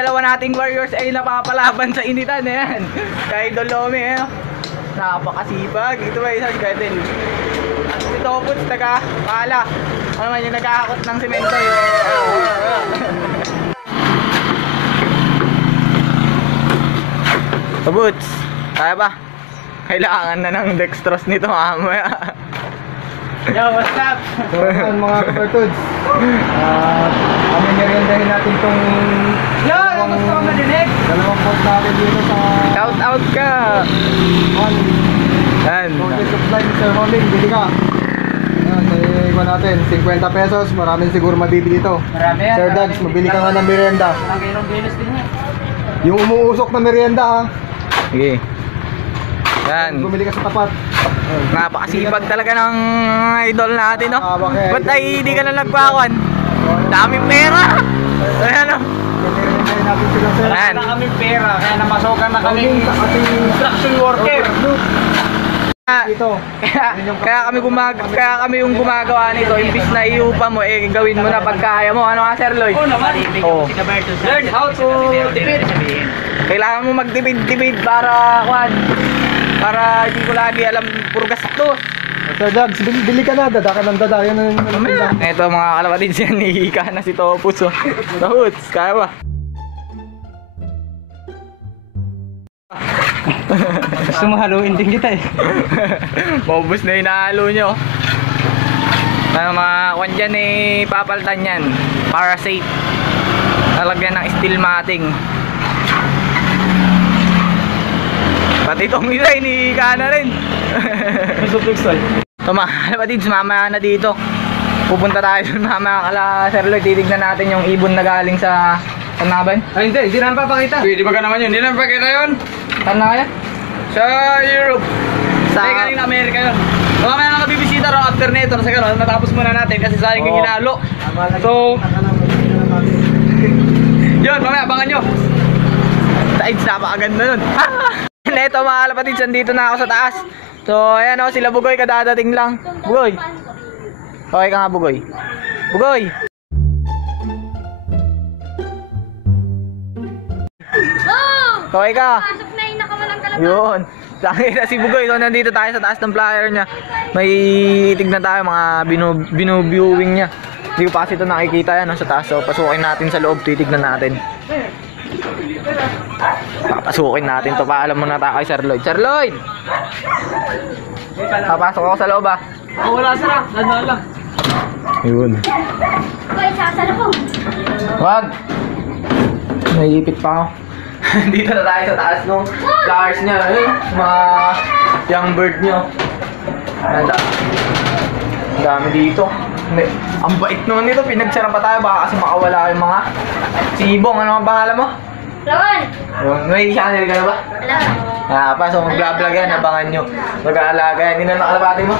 dalawa nating warriors ay napapalaban sa initan. Ayan, kay Dolome, eh. Napakasipag. Ito ba isang gatil. At si Toputs, pala. Ano naman yung nag-aakot ng semento yun. Toputs, kaya ba? Kailangan na ng dextrose nito mamaya. Yo, what's up? So, mga kapartods, kami meriendahin natin itong dalawang pot natin dito sa Shout out ka! Yan. Sources supply ni Sir Holding, bili ka. Yan, iba natin, 50 pesos, maraming siguro mabibili ito. Marami yan. Sir Dags, mabili ka nga ng merienda. Yung umuusok na merienda ha. Sige. Yan. Bumili ka sa tapat. Napakasipag talaga ng idol natin, no? Bakit? Ba't ay hindi ka na nagpakwan? Daming pera! Ayan, no? Meriendahin natin sila sir. Ayan. Wala kaming pera, kaya namasokan na kami construction worker. Ito. Kaya kami yung gumagawa nito. Imbis na iupa mo, eh gawin mo na pagkaya mo. Ano nga, Sir Lloyd? Oo naman. Oo. Learn how to tipid. Kailangan mo magtipid-tipid para hindi ko lagi alam puro gastos. Sir Dags, bili ka na, dada ka ng dada. Yan ang Ito mga kalapatid, siya nihika na si Toputs. Toputs, kaya ba? Gusto mo haluin din kita eh. Maubos na hinahalo nyo. Ano mga kwan dyan eh, papaltan yan para safe. Talagyan ng steel matting. Pati itong isa hinihika na rin. So mga kalapatids, mamaya na dito. Pupunta tayo dun mamaya kala Sir Lloyd. Titignan natin yung ibon na galing sa Naban. Ay hindi naman papakita. Pwede ba ka naman yun? Hindi naman papakita yun. Saan na kaya? Sa Europe. Sa galing na Amerika yun. Mamaya na kabibisita ro after nito. Sa gano'n, matapos muna natin kasi sayang yung hinalo. So yun, mamaya abangan nyo. Sides, napakaganda nun. Neto mga kalapatids, dito na ako sa taas. So ayan o, sila Bugoy kadadating lang. Bugoy. Okay ka nga Bugoy. Bugoy. Okay ka. Pasok na yung nakamalang kalabaw. Yun. Sakit na si Bugoy. So nandito tayo sa taas ng flyer niya. May tignan tayo mga binu-viewing niya. Hindi ko pa kasi ito nakikita yan sa taas. So pasukin natin sa loob. Titignan natin. Papasukin natin to. Paalam muna tayo kay Sir Lloyd. Sir Lloyd! Papasok ako sa loob ah. Oh, wala sila. Nandaan lang. Yun. Boy, sasalo ko. Wag! Naiipit pa ako. Dito na tayo sa taas nung flowers niya. Mga young bird nyo. Ang dami dito. Ang bait naman nito. Pinagsara pa tayo. Baka kasi makawala yung mga sibong. Ano ang pangalan mo? Ron! May channel ka na ba? Alam. So mag-vlog yan. Abangan nyo. Mag-aalaga yan. Hindi na nakalapati mo?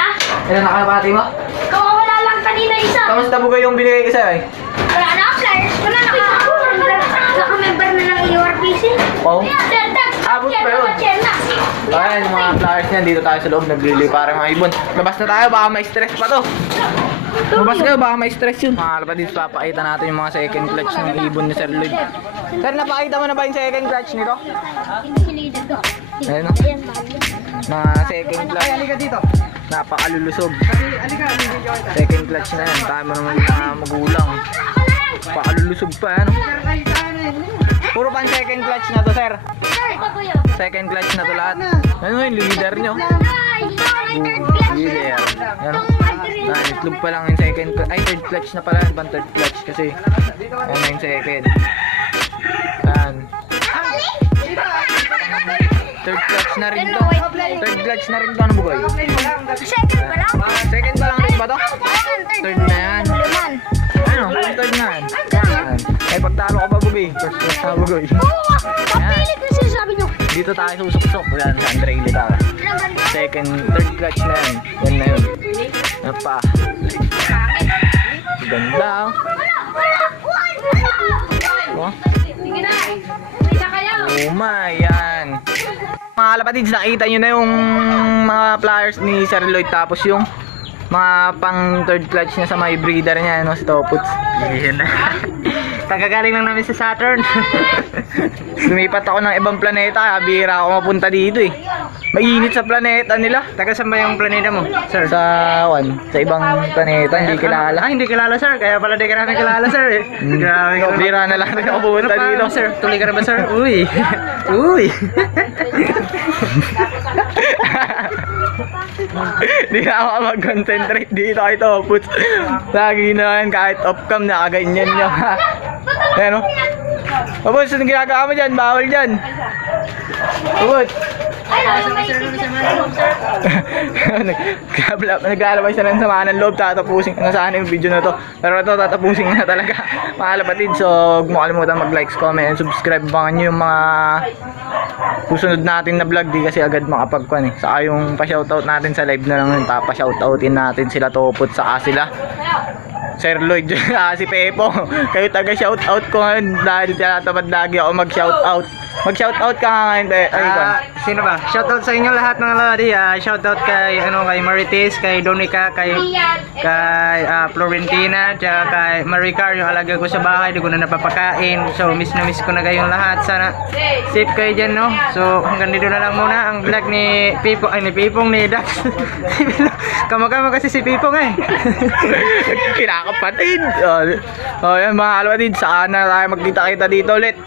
Ha? Hindi na nakalapati mo? Kawawala lang kanina isa. Kamusta Bugoy yung binigay ko sa'yo eh? Wala na, flyers ko na. Naka-member na ng URPC. Oo. Abot pa yun. Ayan yung mga flowers niyan. Dito tayo sa loob. Naglili para mga ibon. Labas na tayo. Baka may stress pa to. Labas kayo. Baka may stress yun. Mga kalapatids, papakita natin yung mga second clutch ng ibon ni Sir Lloyd. Sir, napakita mo na ba yung second clutch nito? Ayun o. Mga second clutch. Ay, halika dito. Napakalulusog. Halika. Second clutch na yan. Tayo mo naman mga magulang. Napakalulusog pa yan. Puro pan second clutch na to, sir. Second clutch na to lahat. Ano yung leader nyo? Leader. Ano? Itlog pa lang yung second clutch. Ay, third clutch na pala. Pan third clutch kasi. Ano yung second. Yan. Third clutch na rin to. Third clutch na rin to. Ano Bugoy? Second pa lang? Second pa lang rin ba to? Third na yan. Ano? Third na yan. Ay, pagtalo ka pa Bugoy. First class na Bugoy. Papilit na sinasabi nyo. Dito tayo susok-sok. Yan, sa Andre Ilitara. Second, third clutch na yan. Yan na yun. Yan pa. Ganda oh. Oh. Sige na. Isa kayo. Yan. Mga kalapatids, nakita nyo na yung mga flyers ni Sir Lloyd. Tapos yung mga pang third clutch niya sa may breeder niya, no, si Toputs. Yan na. Tagagaling lang namin sa Saturn. Lumipat ako ng ibang planeta, bihira ako mapunta dito eh. Mainit sa planeta nila. Taga saan ba yung planeta mo, sir? Sa ibang planeta, hindi kilala. Ah, hindi kilala, sir. Kaya pala di ka namin kilala, sir. Grabe ka. Bihira na lang rin ako pumunta Ano pa, dito. sir? Tuloy ka na ba, sir? Uy. Uy. Di na ako mag-concentrate dito kay Toput. Lagi na yan, kahit off-cam, nakaganyan niya. Ayan o. Toput, anong ginagawa mo dyan? Bawal dyan. Toput. Naglalabay siya ng sama ng loob. Tatapusin ko na sana yung video na to. Pero ito, tatapusin na talaga. Mga kapatid, so huwag mo kalimutan mag-likes, comment, and subscribe. Abangan nyo yung mga susunod natin na vlog. Di kasi agad makapagkuhan eh. Saka yung pa-shoutout natin sa live na lang yun. Pa-shoutoutin natin sila Toput, saka sila Sir Lloyd, si Pepo. Kayo taga-shoutout ko ngayon dahil tinatamad lagi ako mag-shoutout. Mag-shoutout ka nga ngayon, Sino ba? Shoutout sa inyo lahat mga lodi. Shoutout kay kay Marites, kay Donica, kay Florentina, tsaka kay Maricar, yung alaga ko sa bahay, di ko na napapakain. So miss na miss ko na kayong lahat. Sana safe kayo dyan, no? So hanggang dito na lang muna ang vlog ni Pipong, ni Pipong ni Dax. Kamagama kasi si Pipong eh. Kinakapatid. Oh, yan mga kalapatid, saan na tayo magkita-kita dito ulit.